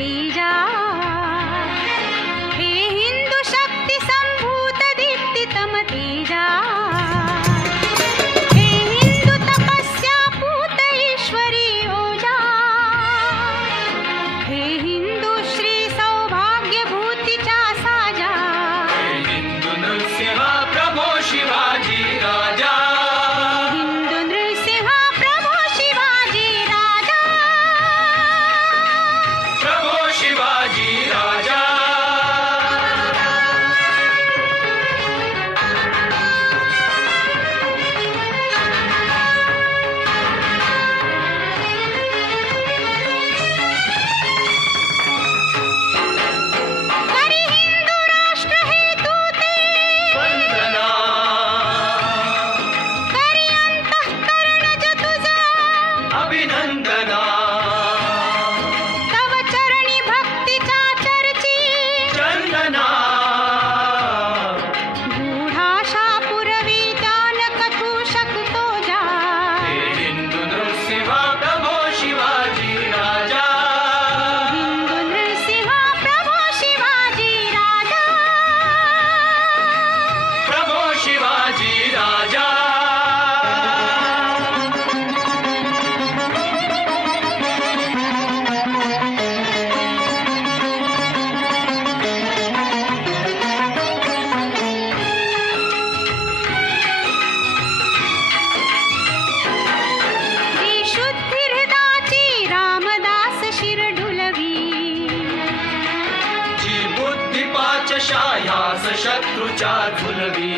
तेजा हे हिंदू शक्ती संभूत दीप्तितम तेजा हे हिंदू तपस्या पूत ईश्वरी ओजा हे हिंदू श्री सौभाग्य भूतीच्या साजा हे हिंदू नृसिंह प्रभो शिवाजी राजा हिंदू नृसिंह प्रभो शिवाजी राजा प्रभो शिवाजी राजा करी हिंदू राष्ट्र हेतू ते वंदना करी अंतःकरणज तुझा अभिनंदना तव चरणी भक्तीच्या चर्ची चंदना गूढाशा पुरवी त्यान कथू शकतो जा हे हिंदू नृसिंह प्रभो शिवाजी राजा हिंदू नृसिंह प्रभो शिवाजी राजा प्रभो शिवाजी राजा ही शुद्धी हृदाची रामदास शिर ढुलवी जी बुद्धी पाचशायास शत्रूच्या झुलवी